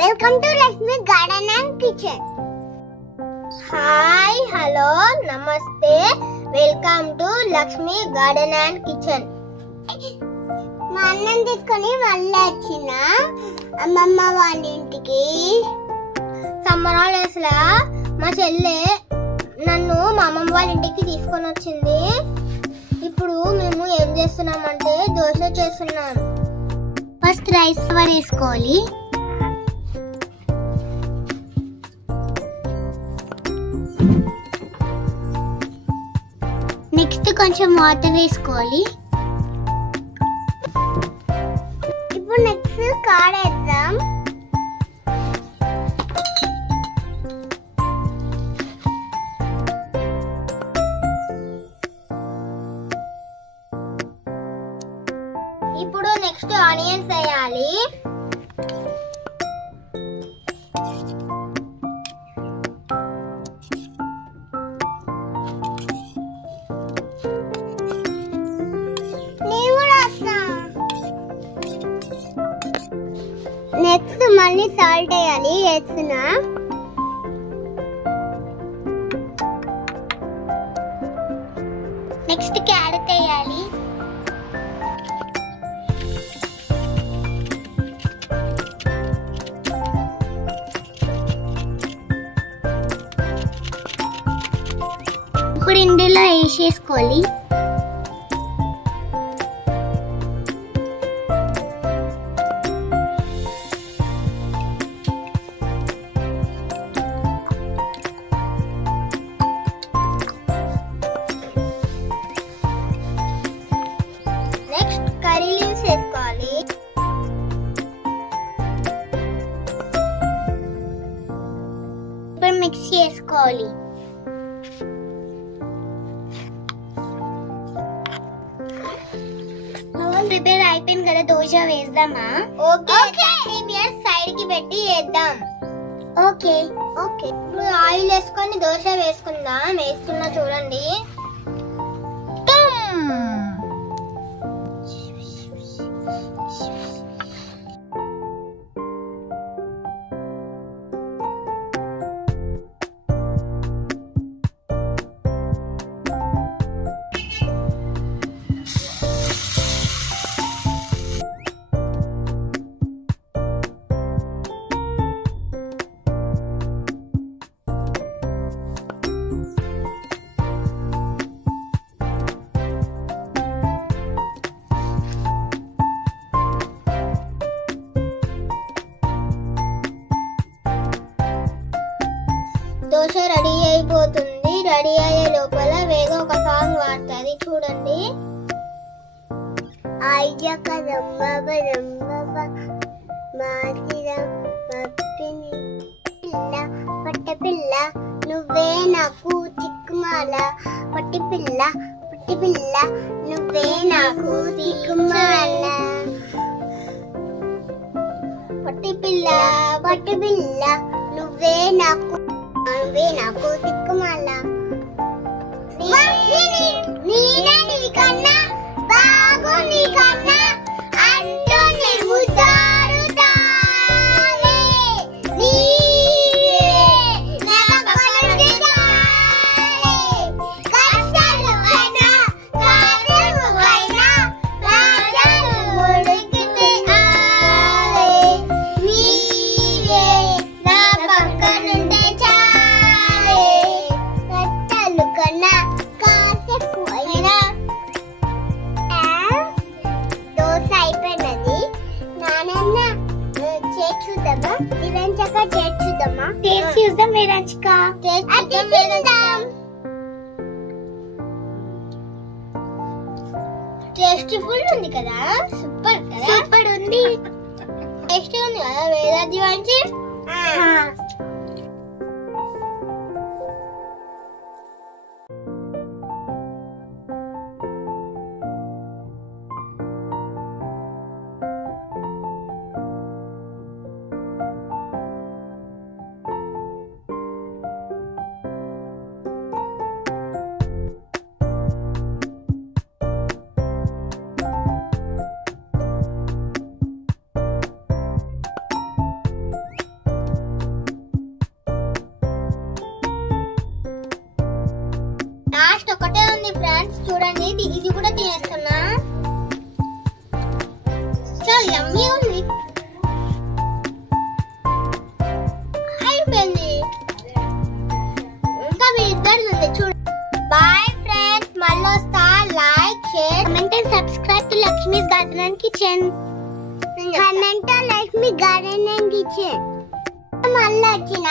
Welcome to Lakshmi garden and kitchen. Hi, hello, నమస్తే. Welcome to Lakshmi garden and kitchen. మా అన్నం తీసుకొని మళ్ళీ వచ్చిన అమ్మమ్మ వాళ్ళ ఇంటికి. సమ్మర్ హాలిడేస్ లా మా చెల్లె నన్ను మా అమ్మమ్మ వాళ్ళ ఇంటికి తీసుకొని వచ్చింది. ఇప్పుడు మేము ఏం చేస్తున్నామంటే దోశ చేస్తున్నాం. ఫస్ట్ రైస్ ఫ్లవర్ వేసుకోవాలి. నెక్స్ట్ కొంచెం వాటర్ వేసుకోవాలి. ఇప్పుడు నెక్స్ట్ కాడ వేద్దాం. ఇప్పుడు నెక్స్ట్ ఆనియన్స్ వేయాలి. నెక్స్ట్ మళ్ళీ సాల్ట్ వేయాలి. వేస్తున్నా. నెక్స్ట్ క్యారెట్ వేయాలి. ఇప్పుడు ఇందులో వేసేసుకోవాలి. నెక్స్ట్ కర్రీ లీవ్స్ వేసుకోవాలి. ఇప్పుడు మిక్స్ చేసుకోవాలి. ప్రిపేర్ అయిపోయింది కదా, దోశ వేద్దామా? ఓకే, సైడ్ కి పెట్టి వేద్దాం. Okay okay. ఇప్పుడు ఆయిల్ వేసుకొని దోశ వేసుకుందాం. వేస్తున్నా చూడండి. దోశ రెడీ అయిపోతుంది. రెడీ అయ్యే లోపల వేగ ఒక సాంగ్ వాడుతుంది చూడండి. పట్ట పిల్ల నువ్వే నాకు చిక్కుమాల, పట్టి పిల్ల పట్టి పిల్ల నువ్వే నాకు చిక్కుమాల, పట్టి పిల్ల పట్టి పిల్ల నువ్వే నాకు దిక్కుమాల. నీకన్నా బాగు నీకన్నా అంటూ టేస్టీఫుల్ ఉంది కదా, సూపర్ కదా, సూపర్ ఉంది, టేస్టీ ఉంది కదా. వేదాది మంచి చూడండి ఇది కూడా తినేస్తున్నా. చాలా యమ్మీ ఉంది. అయిపోయింది. ఇంకా మీ ఇద్దరు ఉంది చూడండి. బాయ్ ఫ్రెండ్స్, మళ్ళీ వస్తా. Like, share, comment and subscribe to Lakshmi's garden and kitchen. Comment Lakshmi garden and kitchen. మళ్ళీ వచ్చిన